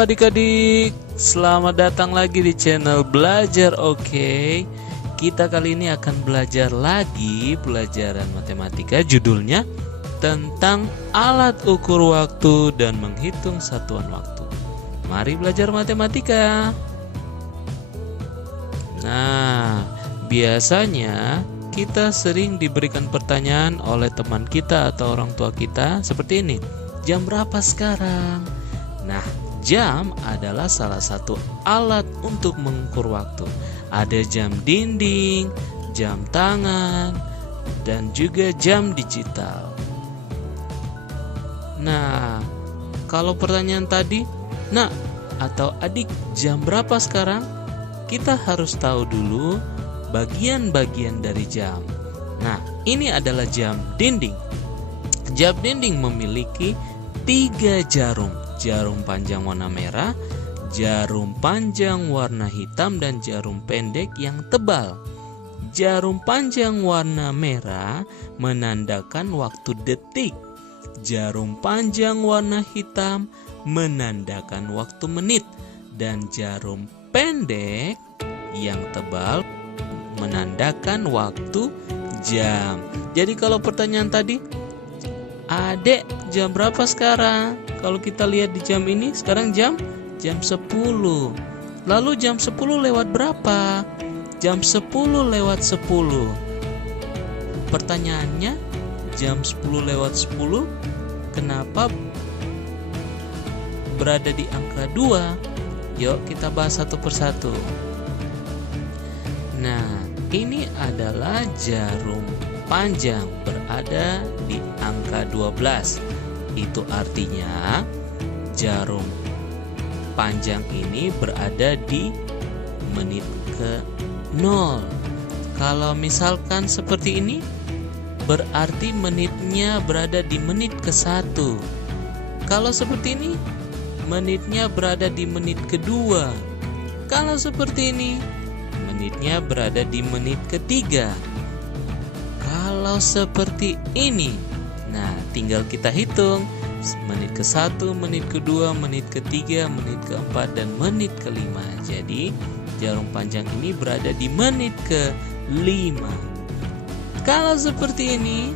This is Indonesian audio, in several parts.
adik-adik, selamat datang lagi di channel Belajar Oke. Kita kali ini akan belajar lagi pelajaran matematika, judulnya tentang alat ukur waktu dan menghitung satuan waktu. Mari belajar matematika. Nah, biasanya kita sering diberikan pertanyaan oleh teman kita atau orang tua kita seperti ini. Jam berapa sekarang? Nah, jam adalah salah satu alat untuk mengukur waktu. Ada jam dinding, jam tangan, dan juga jam digital. Nah, kalau pertanyaan tadi, nak atau adik, jam berapa sekarang? Kita harus tahu dulu bagian-bagian dari jam. Nah, ini adalah jam dinding. Jam dinding memiliki 3 jarum. Jarum panjang warna merah, jarum panjang warna hitam, dan jarum pendek yang tebal. Jarum panjang warna merah menandakan waktu detik. Jarum panjang warna hitam menandakan waktu menit. Dan jarum pendek yang tebal menandakan waktu jam. Jadi kalau pertanyaan tadi, Adek, jam berapa sekarang? Kalau kita lihat di jam ini, sekarang jam 10. Lalu jam 10 lewat berapa? Jam 10 lewat 10. Pertanyaannya, jam 10 lewat 10, kenapa berada di angka 2? Yuk kita bahas satu persatu. Nah, ini adalah jarum panjang berada di angka 12. Itu artinya jarum panjang ini berada di menit ke 0. Kalau misalkan seperti ini, berarti menitnya berada di menit ke 1. Kalau seperti ini, menitnya berada di menit kedua. Kalau seperti ini, menitnya berada di menit ketiga. Kalau seperti ini, nah tinggal kita hitung menit ke 1, menit kedua, menit ketiga, menit keempat, dan menit kelima. Jadi jarum panjang ini berada di menit ke-5. Kalau seperti ini,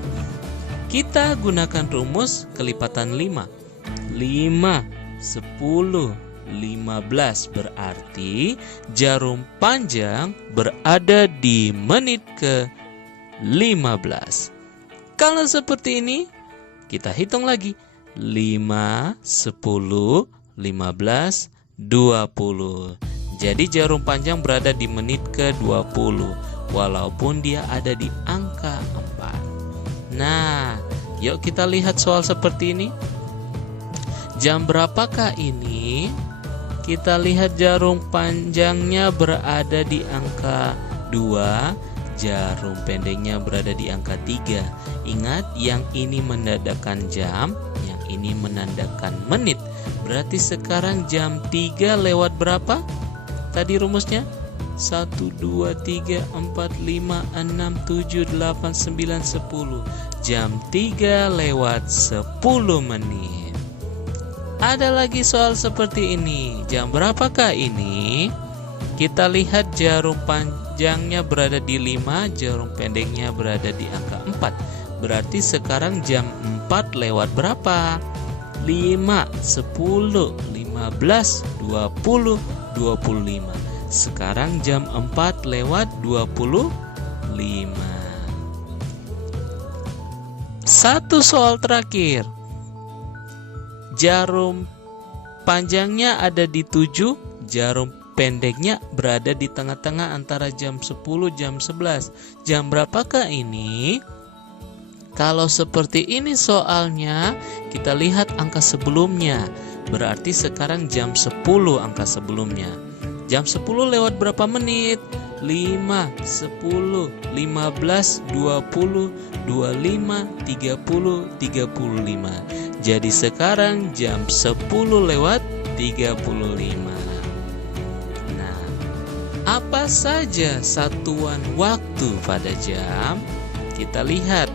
kita gunakan rumus kelipatan 5. 5, 10, 15 berarti jarum panjang berada di menit ke-15. Kalau seperti ini, kita hitung lagi. 5, 10, 15, 20. Jadi jarum panjang berada di menit ke-20 walaupun dia ada di angka 4. Nah, yuk kita lihat soal seperti ini. Jam berapakah ini? Kita lihat jarum panjangnya berada di angka 2, jarum pendeknya berada di angka 3. Ingat, yang ini menandakan jam, yang ini menandakan menit. Berarti sekarang jam 3 lewat berapa? Tadi rumusnya 1, 2, 3, 4, 5, 6, 7, 8, 9, 10. Jam 3 lewat 10 menit. Ada lagi soal seperti ini. Jam berapakah ini? Kita lihat jarum panjangnya berada di 5, jarum pendeknya berada di angka 4. Berarti sekarang jam 4 lewat berapa? 5, 10, 15, 20, 25. Sekarang jam 4 lewat 25. Satu soal terakhir. Jarum panjangnya ada di 7, jarum pendeknya berada di tengah-tengah antara jam 10 jam 11. Jam berapakah ini? Kalau seperti ini soalnya, kita lihat angka sebelumnya. Berarti sekarang jam 10 angka sebelumnya. Jam 10 lewat berapa menit? 5, 10, 15, 20, 25, 30, 35. Jadi sekarang jam 10 lewat 35. Nah, apa saja satuan waktu pada jam? Kita lihat,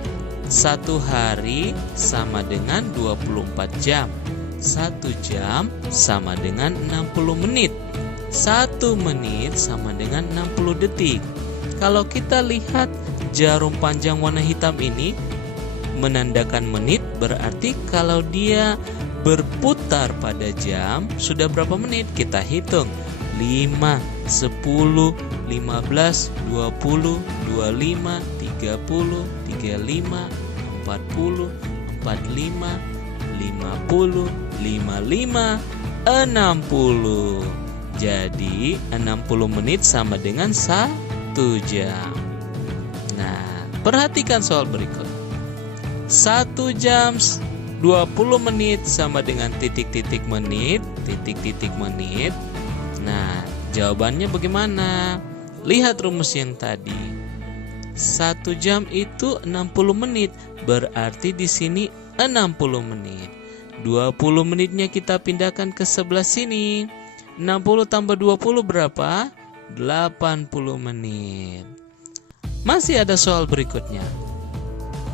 1 hari sama dengan 24 jam. 1 jam sama dengan 60 menit. 1 menit sama dengan 60 detik. Kalau kita lihat jarum panjang warna hitam ini menandakan menit, berarti kalau dia berputar pada jam sudah berapa menit? Kita hitung. 5, 10, 15, 20, 25, 30, 35, 40, 45, 50, 55, 60. Jadi 60 menit sama dengan 1 jam. Nah, perhatikan soal berikut. 1 jam 20 menit sama dengan titik-titik menit, titik-titik menit. Nah, jawabannya bagaimana? Lihat rumus yang tadi. 1 jam itu 60 menit, berarti di sini 60 menit. 20 menitnya kita pindahkan ke sebelah sini. 60 tambah 20 berapa? 80 menit. Masih ada soal berikutnya.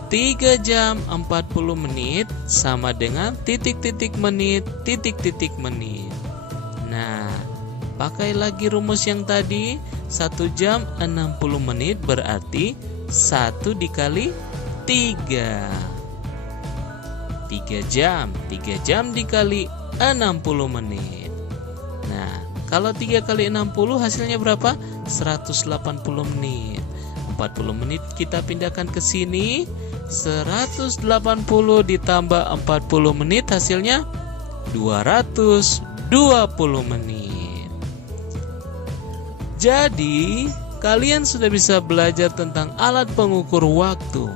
3 jam 40 menit sama dengan titik-titik menit, titik-titik menit. Nah, pakai lagi rumus yang tadi. 1 jam 60 menit berarti 1 dikali 3. 3 jam dikali 60 menit. Nah, kalau 3 kali 60 hasilnya berapa? 180 menit. 40 menit kita pindahkan ke sini. 180 ditambah 40 menit hasilnya 220 menit. Jadi, kalian sudah bisa belajar tentang alat pengukur waktu.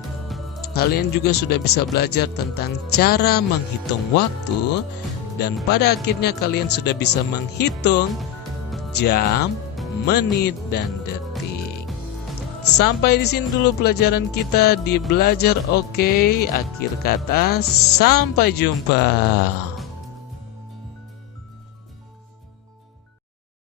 Kalian juga sudah bisa belajar tentang cara menghitung waktu. Dan pada akhirnya kalian sudah bisa menghitung jam, menit, dan detik. Sampai di sini dulu pelajaran kita di Belajar Oke. Akhir kata, sampai jumpa.